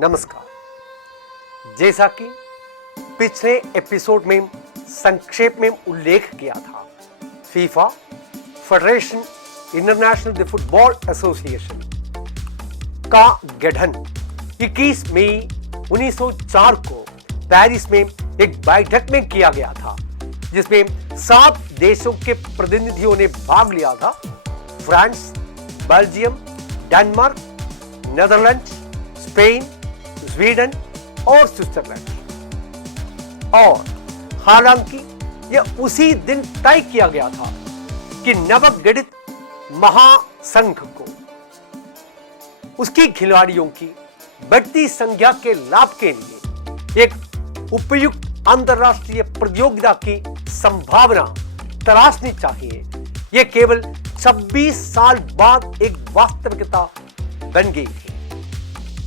नमस्कार। जैसा कि पिछले एपिसोड में संक्षेप में उल्लेख किया था, FIFA federation international football association का गठन 21 मई 1904 को पेरिस में एक बैठक में किया गया था, जिसमें 7 देशों के प्रतिनिधियों ने भाग लिया था। France, Belgium, Denmark, Netherland, Spain, Sweden और स्विट्जरलैंड। और हालांकि यह उसी दिन तय किया गया था कि नवगठित महासंघ को उसकी खिलाड़ियों की बढ़ती संख्या के लाभ के लिए एक उपयुक्त अंतरराष्ट्रीय प्रतियोगिता की संभावना तलाशनी चाहिए। यह केवल 26 साल बाद एक वास्तविकता बन गई थी।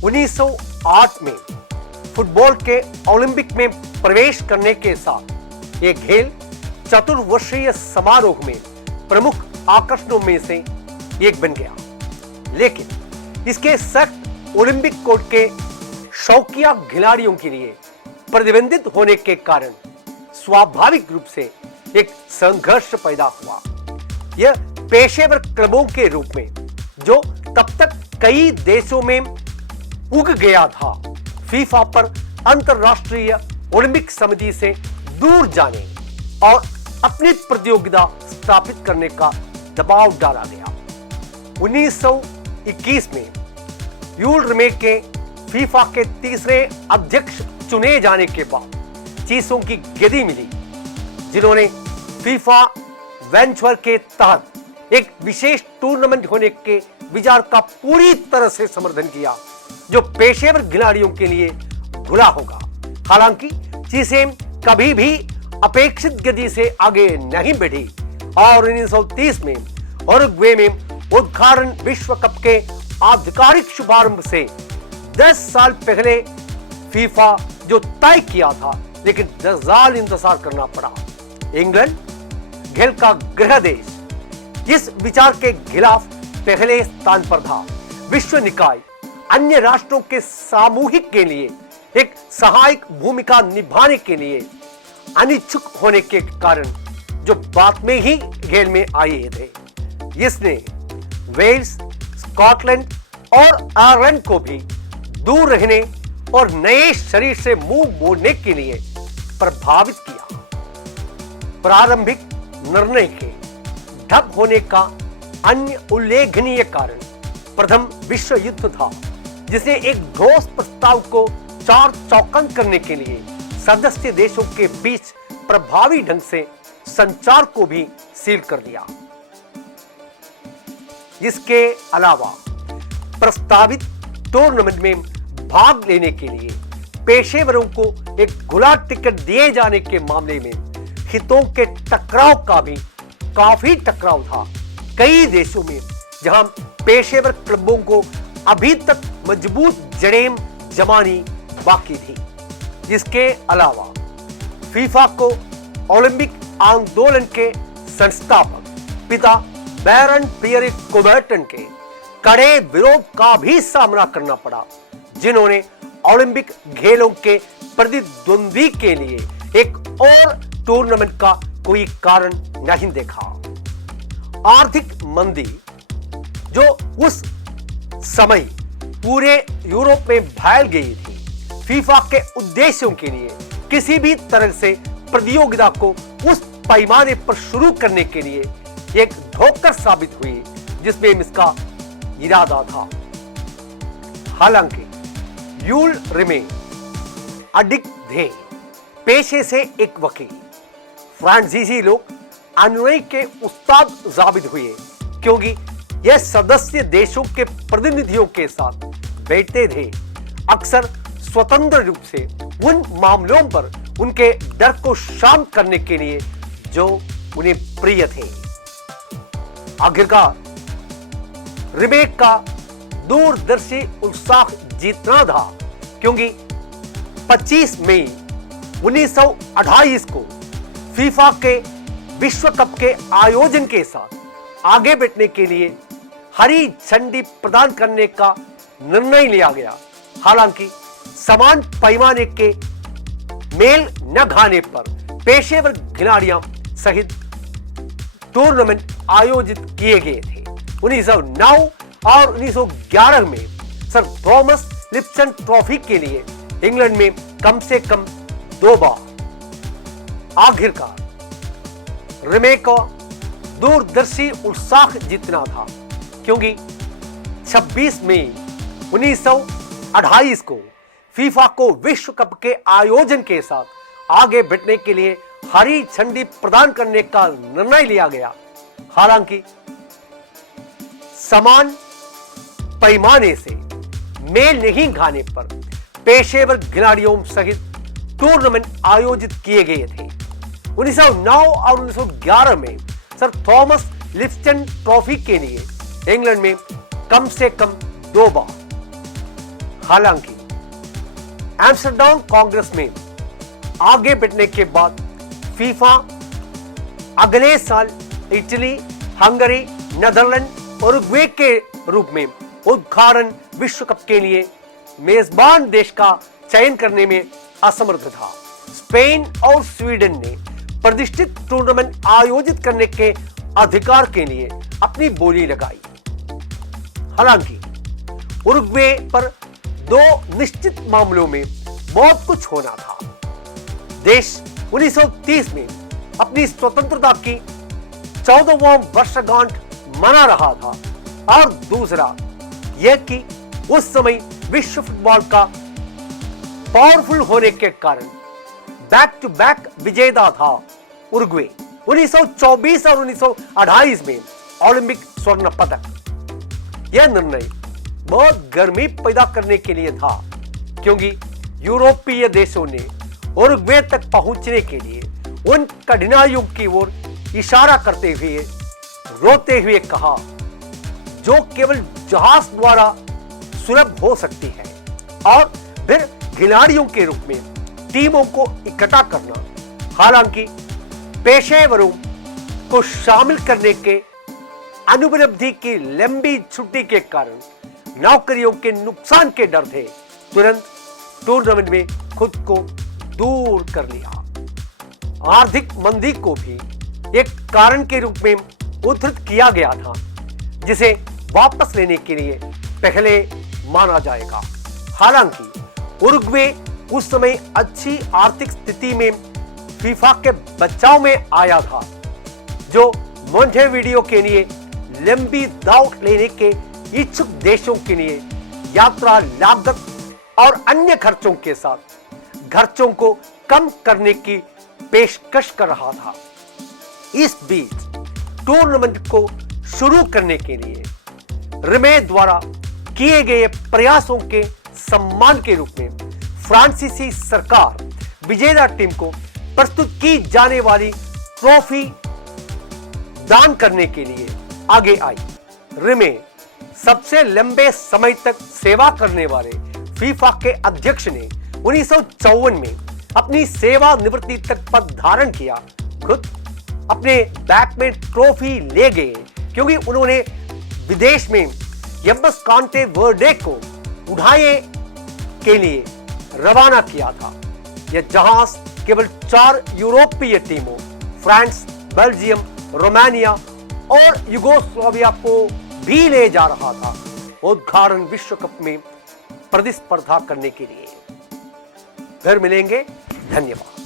1908 में फुटबॉल के ओलंपिक में प्रवेश करने के साथ यह खेल चतुर्वर्षीय समारोह में प्रमुख आकर्षणों में से एक बन गया, लेकिन इसके सख्त ओलंपिक कोड के शौकिया खिलाड़ियों के लिए प्रतिबंधित होने के कारण स्वाभाविक रूप से एक संघर्ष पैदा हुआ। यह पेशेवर क्लबों के रूप में, जो तब तक कई देशों में उग गया था, फीफा पर अंतरराष्ट्रीय ओलंपिक समिति से दूर जाने और अपनी प्रतियोगिता स्थापित करने का दबाव डाला गया। 1921 में यूल रिमे के फीफा के तीसरे अध्यक्ष चुने जाने के बाद चीजों की गति मिली, जिन्होंने फीफा वेंचर के तहत एक विशेष टूर्नामेंट होने के विचार का पूरी तरह से समर्थन किया, जो पेशेवर खिलाड़ियों के लिए खुला होगा। हालांकि चीजें कभी भी अपेक्षित गति से आगे नहीं बढ़ी और 1930 में उरुग्वे में उद्घाटन विश्व कप के आधिकारिक शुभारंभ से 10 साल पहले फीफा जो तय किया था, लेकिन 10 साल इंतजार करना पड़ा। इंग्लैंड, खेल का गृह देश, इस विचार के खिलाफ पहले स्थान पर था। विश्व निकाय अन्य राष्ट्रों के सामूहिक के लिए एक सहायक भूमिका निभाने के लिए अनिच्छुक होने के कारण जो बाद में ही खेल में आए थे, इसने वेल्स, स्कॉटलैंड और आयरलैंड को भी दूर रहने और नए शरीर से मुंह मोड़ने के लिए प्रभावित किया। प्रारंभिक निर्णय के ठप होने का अन्य उल्लेखनीय कारण प्रथम विश्व युद्ध था, जिसे एक ठोस प्रस्ताव को चार चौकन करने के लिए सदस्य देशों के बीच प्रभावी ढंग से संचार को भी सील कर दिया। इसके अलावा प्रस्तावित टूर्नामेंट में भाग लेने के लिए पेशेवरों को एक खुला टिकट दिए जाने के मामले में हितों के टकराव का भी काफी टकराव था। कई देशों में जहां पेशेवर क्लबों को अभी तक मजबूत जड़ें जमानी बाकी थी। इसके अलावा फीफा को ओलंपिक आंदोलन के संस्थापक पिता बैरन पियर कुबर्टन के कड़े विरोध का भी सामना करना पड़ा, जिन्होंने ओलंपिक खेलों के प्रतिद्वंदी के लिए एक और टूर्नामेंट का कोई कारण नहीं देखा। आर्थिक मंदी जो उस समय पूरे यूरोप में फैल गई थी, फीफा के उद्देश्यों के लिए किसी भी तरह से प्रतियोगिता को उस पैमाने पर शुरू करने के लिए एक ठोकर साबित हुई जिसमें इसका इरादा था। हालांकि यूल रिमे अडिग थे, पेशे से एक वकील। फ्रांसीसी लोग अनुनय के उस्ताद साबित हुए, क्योंकि यह सदस्य देशों के प्रतिनिधियों के साथ बैठते थे, अक्सर स्वतंत्र रूप से उन मामलों पर उनके डर को शांत करने के लिए जो उन्हें प्रिय थे। आखिरकार रिमेक का दूरदर्शी उत्साह जीतना था, क्योंकि 25 मई 1928 को फीफा के विश्व कप के आयोजन के साथ आगे बढ़ने के लिए हरी झंडी प्रदान करने का निर्णय लिया गया। हालांकि समान पैमाने के मेल न खाने पर पेशेवर खिलाड़ियों सहित टूर्नामेंट आयोजित किए गए थे। 1909 और 1911 में सर थॉमस लिप्सन ट्रॉफी के लिए इंग्लैंड में कम से कम 2 बार। आखिरकार रिमे को दूरदर्शी उत्साह जीतना था, क्योंकि 26 मई 1928 को फीफा को विश्व कप के आयोजन के साथ आगे बढ़ने के लिए हरी झंडी प्रदान करने का निर्णय लिया गया। हालांकि समान पैमाने से मेल नहीं खाने पर पेशेवर खिलाड़ियों सहित टूर्नामेंट आयोजित किए गए थे। 1909 और 1911 में सर थॉमस लिप्सन ट्रॉफी के लिए इंग्लैंड में कम से कम 2 बार। हालांकि एम्स्टर्डम कांग्रेस में आगे बढ़ने के बाद फीफा अगले साल इटली, हंगरी, नीदरलैंड और उरुग्वे के रूप में उद्घाटन विश्व कप के लिए मेजबान देश का चयन करने में असमर्थ था। स्पेन और स्वीडन ने प्रतिष्ठित टूर्नामेंट आयोजित करने के अधिकार के लिए अपनी बोली लगाई। हालांकि उरुग्वे पर 2 निश्चित मामलों में बहुत कुछ होना था। देश 1930 में अपनी स्वतंत्रता की 14वां वर्षगांठ मना रहा था, और दूसरा यह कि उस समय विश्व फुटबॉल का पावरफुल होने के कारण बैक टू बैक विजेता था उरुग्वे। 1924 और 1928 में ओलंपिक स्वर्ण पदक। यह निर्णय बहुत गर्मी पैदा करने के लिए था, क्योंकि यूरोपीय देशों ने उरुग्वे तक पहुंचने के लिए उन कठिनाइयों की ओर इशारा करते हुए रोते हुए कहा, जो केवल जहाज द्वारा सुलभ हो सकती है, और फिर खिलाड़ियों के रूप में टीमों को इकट्ठा करना। हालांकि पेशेवरों को शामिल करने के अनुपलब्धि की लंबी छुट्टी के कारण नौकरियों के नुकसान के डर थे, तुरंत टूर्नामेंट में खुद को दूर कर लिया। आर्थिक मंदी को भी एक कारण के रूप में उद्धृत किया गया था, जिसे वापस लेने के लिए पहले माना जाएगा। हालांकि उरुग्वे उस समय अच्छी आर्थिक स्थिति में फीफा के बचाव में आया था, जो मोंटेवीडियो के लिए लंबी दाव लेने के इच्छुक देशों के लिए यात्रा लागत और अन्य खर्चों के साथ खर्चों को कम करने की पेशकश कर रहा था। इस बीच टूर्नामेंट को शुरू करने के लिए रिमे द्वारा किए गए प्रयासों के सम्मान के रूप में फ्रांसीसी सरकार विजेता टीम को प्रस्तुत की जाने वाली ट्रॉफी दान करने के लिए आगे आई। रिमे सबसे लंबे समय तक सेवा करने वाले फीफा के अध्यक्ष ने 1954 में अपनी सेवा निवृत्ति तक पद धारण किया। खुद अपने बैग में ट्रॉफी ले गए, क्योंकि उन्होंने विदेश में एमएस कांटे वर्डे को उठाने के लिए रवाना किया था। यह जहाज केवल 4 यूरोपीय टीमों फ्रांस, बेल्जियम, रोमानिया और युगोस्लाविया को भी ले जा रहा था उद्घाटन विश्व कप में प्रतिस्पर्धा करने के लिए। फिर मिलेंगे, धन्यवाद।